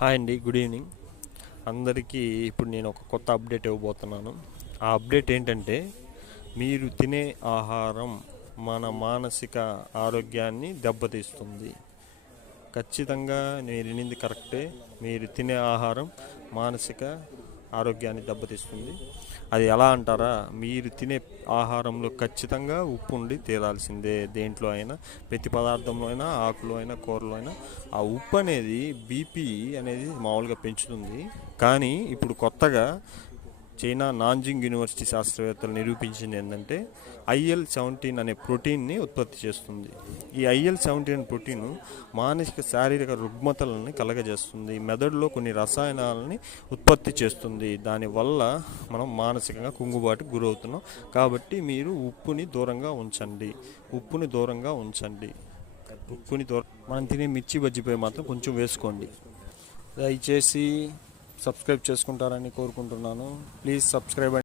Hi అండి, good evening అందరికీ. ఇప్పుడు నేను ఒక కొత్త అప్డేట్ ఇవ్వబోతున్నాను. ఆ అప్డేట్ ఏంటంటే, మీరు తినే ఆహారం మన మానసిక ఆరోగ్యాన్ని దెబ్బతీస్తుంది. ఖచ్చితంగా నేను వినింది కరెక్టే. మీరు తినే ఆహారం మానసిక ఆరోగ్యాన్ని దెబ్బతీస్తుంది. అది ఎలా అంటారా? మీరు తినే ఆహారంలో ఖచ్చితంగా ఉప్పు ఉండి తీరాల్సిందే. దేంట్లో అయినా, ప్రతి పదార్థంలో అయినా, ఆకులో అయినా, కూరలో అయినా ఆ ఉప్పు అనేది బీపీ అనేది మామూలుగా పెంచుతుంది. కానీ ఇప్పుడు కొత్తగా చైనా నాన్జింగ్ యూనివర్సిటీ శాస్త్రవేత్తలు నిరూపించింది ఏంటంటే, IL-17 అనే ప్రోటీన్ని ఉత్పత్తి చేస్తుంది. ఈ IL-17 ప్రోటీన్ మానసిక శారీరక రుగ్మతలను కలగజేస్తుంది. మెదడులో కొన్ని రసాయనాలని ఉత్పత్తి చేస్తుంది. దానివల్ల మనం మానసికంగా కుంగుబాటుకు గురవుతున్నాం. కాబట్టి మీరు ఉప్పుని దూరంగా ఉంచండి. ఉప్పుని దూరంగా ఉంచండి. మనం తినే మిర్చి బజ్జిపై మాత్రం కొంచెం వేసుకోండి. దయచేసి సబ్స్క్రైబ్ చేసుకుంటారని కోరుకుంటున్నాను. Please subscribe.